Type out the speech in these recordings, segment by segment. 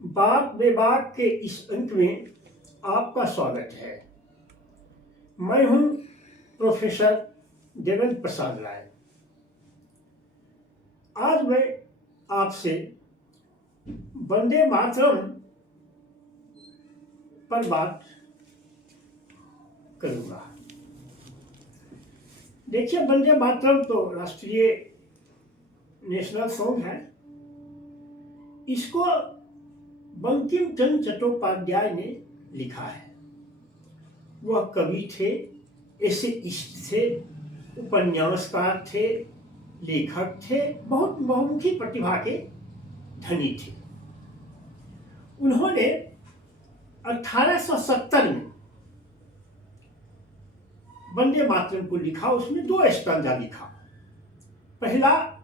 बात बेबाक के इस अंक में आपका स्वागत है। मैं हूं प्रोफेसर देवेंद्र प्रसाद राय। आज मैं आपसे वंदे मातरम पर बात करूंगा। देखिए, वंदे मातरम तो राष्ट्रीय नेशनल सॉन्ग है। इसको बंकिम चंद्र चट्टोपाध्याय ने लिखा है। वह कवि थे, एसेइस्ट थे, उपन्यासकार थे, लेखक थे, बहुत बहुमुखी प्रतिभा के धनी थे। उन्होंने 1870 में वंदे मातरम को लिखा। उसमें 2 स्टैंजा लिखा। पहला,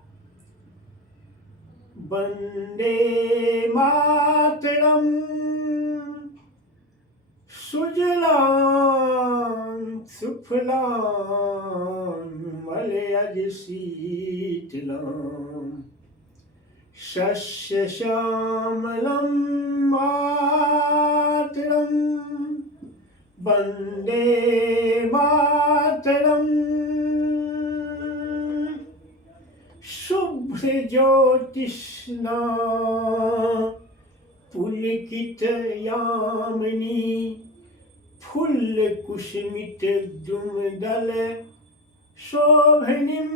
वंदे मातरम सुजलां सुफलां मलयज शीतलां शस्य श्यामलं मातरं वंदे मातरम शुभ्र ज्योतिष्णा पुलकित यामिनी फुल्ल कुसुमित द्रुमदल शोभनीं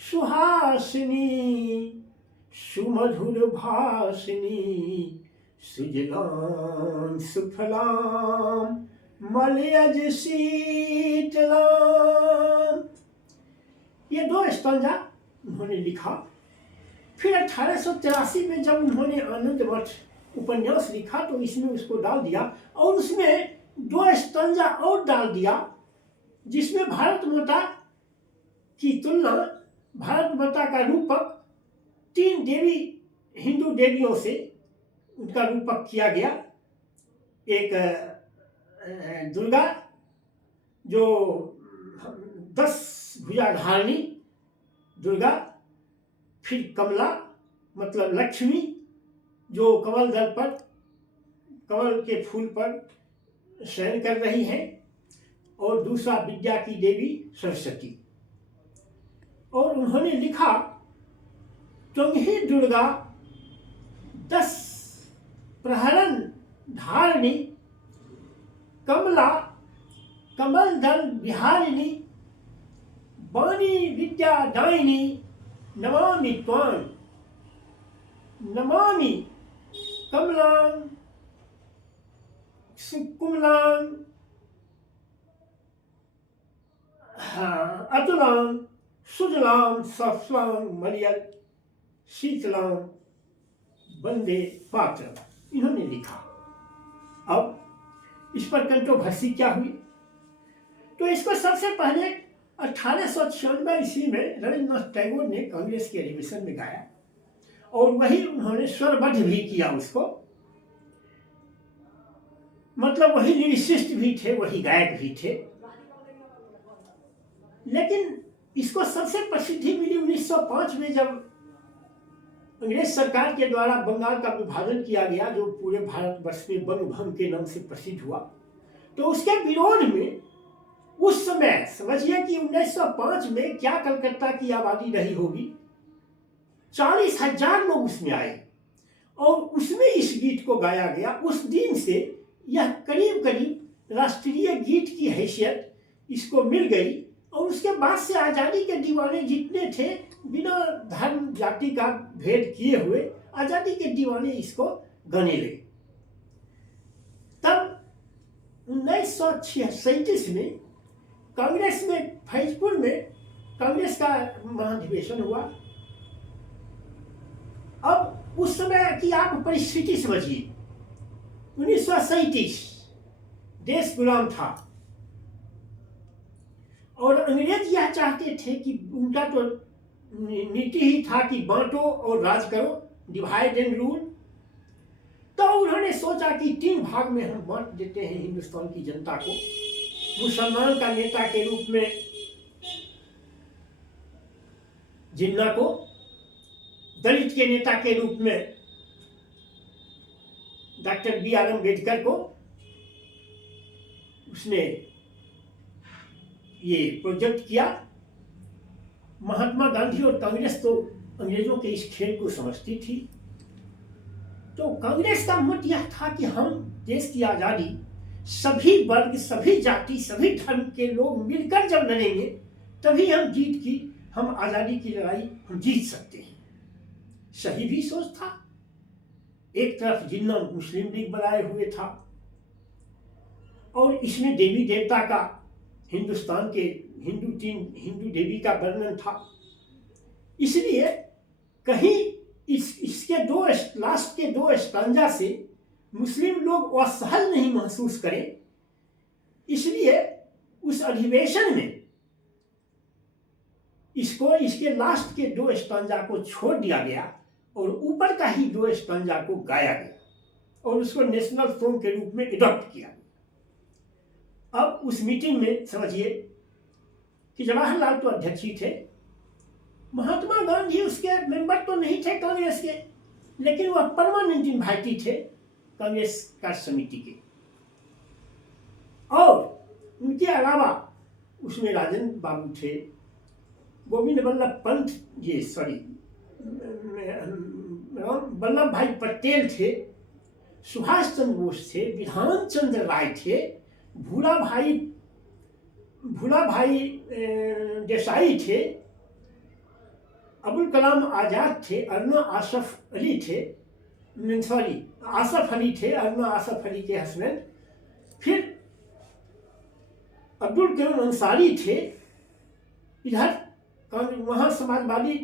सुहासिनी सुमधुर भासिनी सुजलां सुफलां मलयज शीतलां। ये 2 स्टैंजा उन्होंने लिखा। फिर 1883 में जब उन्होंने आनंद मठ उपन्यास लिखा तो इसमें उसको डाल दिया और उसमें 2 स्टैंजा और डाल दिया, जिसमें भारत माता की तुलना, भारत माता का रूपक 3 देवी, हिंदू देवियों से उनका रूपक किया गया। एक दुर्गा जो 10 भुजाधारिणी दुर्गा, फिर कमला मतलब लक्ष्मी जो कमल दल पर, कमल के फूल पर शयन कर रही हैं, और दूसरा विद्या की देवी सरस्वती। और उन्होंने लिखा, तुम ही दुर्गा 10 प्रहरण धारिणी कमला कमल दल विहारिणी वाणी विद्या दायिनी नमामि त्वां नमामि कमलां सुकुमलां अतुलां सुजलां सफलां मलयज शीतलां वंदे मातरम। इन्होंने लिखा। अब इस पर कंट्रोवर्सी क्या हुई? तो इसको सबसे पहले 1896 ईस्वी में रविन्द्रनाथ टैगोर ने कांग्रेस के अधिवेशन में गाया और वही उन्होंने स्वरबद्ध भी किया उसको। मतलब वही लिरिसिस्ट भी थे, वही गायक भी थे। लेकिन इसको सबसे प्रसिद्धि मिली 1905 में, जब अंग्रेज सरकार के द्वारा बंगाल का विभाजन किया गया, जो पूरे भारतवर्ष में बंगभंग के नाम से प्रसिद्ध हुआ। तो उसके विरोध में उस समय समझिए कि 1905 में क्या कलकत्ता की आबादी रही होगी, 40,000 लोग उसमें आए और उसमें इस गीत को गाया गया। उस दिन से यह करीब करीब राष्ट्रीय गीत की हैसियत इसको मिल गई। और उसके बाद से आज़ादी के दीवाने जितने थे, बिना धर्म जाति का भेद किए हुए आज़ादी के दीवाने इसको गाने लगे। तब 1937 में कांग्रेस में, फैजपुर में कांग्रेस का महाधिवेशन हुआ। अब उस समय की आप परिस्थिति समझिए। 1937 देश गुलाम था और अंग्रेज यह चाहते थे कि, उनका तो नीति ही था कि बांटो और राज करो, डिवाइड एंड रूल। तो उन्होंने सोचा कि 3 भाग में हम बांट देते हैं हिंदुस्तान की जनता को। मुसलमान का नेता के रूप में जिन्ना को, दलित के नेता के रूप में डॉक्टर B.R. अम्बेडकर को उसने ये प्रोजेक्ट किया। महात्मा गांधी और कांग्रेस तो अंग्रेजों के इस खेल को समझती थी, तो कांग्रेस का मत यह था कि हम देश की आज़ादी सभी वर्ग, सभी जाति, सभी धर्म के लोग मिलकर जब लड़ेंगे तभी हम आज़ादी की लड़ाई हम जीत सकते हैं। सही भी सोच था। एक तरफ जिन्ना मुस्लिम लीग बनाए हुए था और इसमें देवी देवता का, हिंदुस्तान के हिंदू देवी का वर्णन था, इसलिए कहीं इसके लास्ट के दो स्टांजा से मुस्लिम लोग असहज नहीं महसूस करें, इसलिए उस अधिवेशन में इसके लास्ट के 2 स्टांजा को छोड़ दिया गया और ऊपर का ही 2 स्टांजा को गाया गया और उसको नेशनल सॉन्ग के रूप में एडॉप्ट किया गया। अब उस मीटिंग में समझिए कि जवाहरलाल तो अध्यक्ष ही थे, महात्मा गांधी उसके मेंबर तो नहीं थे कांग्रेस के, लेकिन वह परमानेंट इन्वाइटी थे कांग्रेस कार्य समिति के। और उनके अलावा उसमें राजेंद्र बाबू थे, गोविंद बल्लभ पंत, वल्लभ भाई पटेल थे, सुभाष चंद्र बोस थे, विधान चंद्र राय थे, भूला भाई देसाई थे, अबुल कलाम आजाद थे, आसफ अली थे, अरुणा आसफ अली के हस्बैंड, फिर अब्दुल कलाम अंसारी थे। इधर वहाँ समाजवादी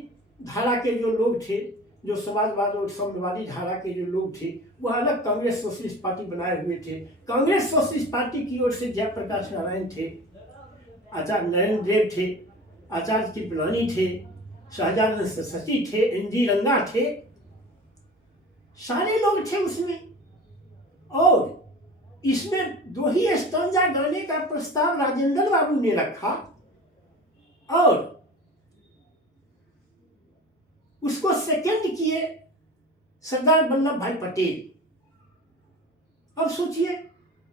धारा के जो लोग थे, जो समाजवाद और साम्यवादी धारा के जो लोग थे, वह अलग कांग्रेस सोशलिस्ट पार्टी बनाए हुए थे। कांग्रेस सोशलिस्ट पार्टी की ओर से जयप्रकाश नारायण थे, आचार्य नरेंद्र देव थे, आचार्य कृपलानी थे, शहजानंद सरस्वती थे, NG रंगा थे, सारे लोग थे उसमें। और इसमें 2 ही स्टांजा गाने का प्रस्ताव राजेंद्र बाबू ने रखा और उसको सेकंड किए सरदार वल्लभ भाई पटेल। अब सोचिए,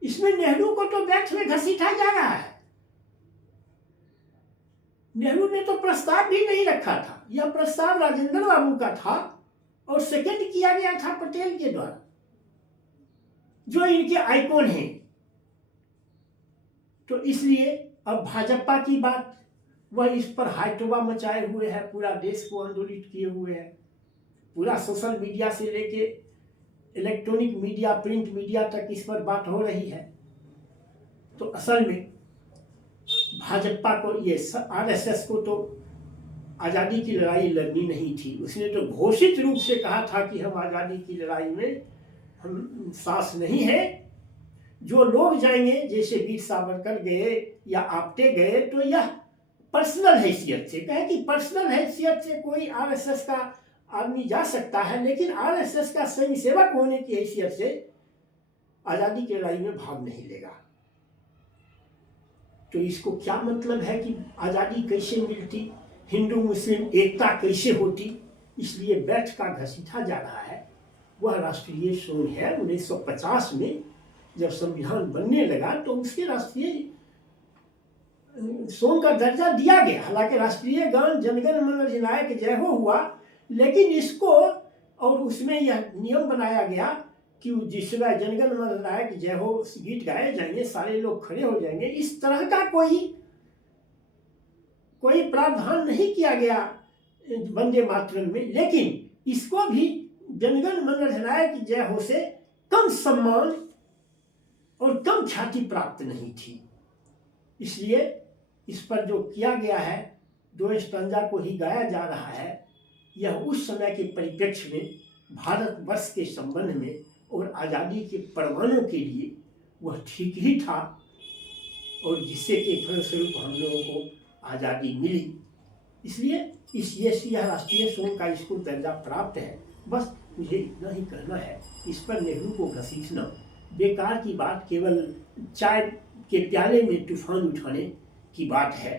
इसमें नेहरू को तो बैठ में घसीटा जा रहा है। नेहरू ने तो प्रस्ताव भी नहीं रखा था, यह प्रस्ताव राजेंद्र बाबू का था और सेकंड किया गया था पटेल के द्वारा, जो इनके आइकॉन हैं। तो इसलिए अब भाजपा की बात, वह इस पर हाइटोबा मचाए हुए है, पूरा देश को आंदोलित किए हुए है, पूरा सोशल मीडिया से लेके इलेक्ट्रॉनिक मीडिया, प्रिंट मीडिया तक इस पर बात हो रही है। तो असल में भाजपा को, ये RSS को तो आज़ादी की लड़ाई लड़नी नहीं थी। उसने तो घोषित रूप से कहा था कि हम आज़ादी की लड़ाई में हम सास नहीं है। जो लोग जाएंगे, जैसे वीर सावरकर गए या आप्टे गए, तो यह पर्सनल हैसियत से, कहे कि पर्सनल हैसियत से कोई RSS का आदमी जा सकता है, लेकिन RSS का स्वयं सेवक होने की हैसियत से आज़ादी की लड़ाई में भाग नहीं लेगा। तो इसको क्या मतलब है कि आज़ादी कैसे मिलती, हिंदू मुस्लिम एकता कैसे होती, इसलिए बैठ का घसीटा जा रहा है। वह राष्ट्रीय सॉन्ग है। 1950 में जब संविधान बनने लगा तो उसके राष्ट्रीय सॉन्ग का दर्जा दिया गया। हालांकि राष्ट्रीय गान जनगण मन अधिनायक जय हो हुआ, लेकिन इसको और उसमें यह नियम बनाया गया कि जिस समय जनगण मन अधिनायक जय हो गीत गाए जाएंगे, सारे लोग खड़े हो जाएंगे। इस तरह का कोई प्रावधान नहीं किया गया वंदे मातरम में, लेकिन इसको भी जनगण मन अधिनायक जय हो से कम सम्मान और कम ख्याति प्राप्त नहीं थी। इसलिए इस पर जो किया गया है, 2 स्टांजा को ही गाया जा रहा है। यह उस समय के परिप्रेक्ष्य में भारतवर्ष के संबंध में और आज़ादी के परमाणु के लिए वह ठीक ही था, और जिससे के फलस्वरूप हम लोगों को आज़ादी मिली। इसलिए यह राष्ट्रीय सॉन्ग का इसको दर्जा प्राप्त है। बस मुझे इतना ही कहना है। इस पर नेहरू को घसीटना बेकार की बात, केवल चाय के प्याले में तूफान उठाने की बात है।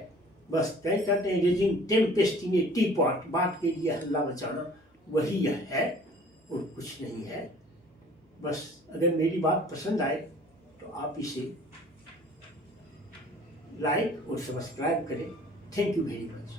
बस कहीं कहते हैं raising Tempest in A T pot, बात के लिए हल्ला मचाना वही यह है और कुछ नहीं है। बस अगर मेरी बात पसंद आए तो आप इसे लाइक और सब्सक्राइब करें। Thank you very much.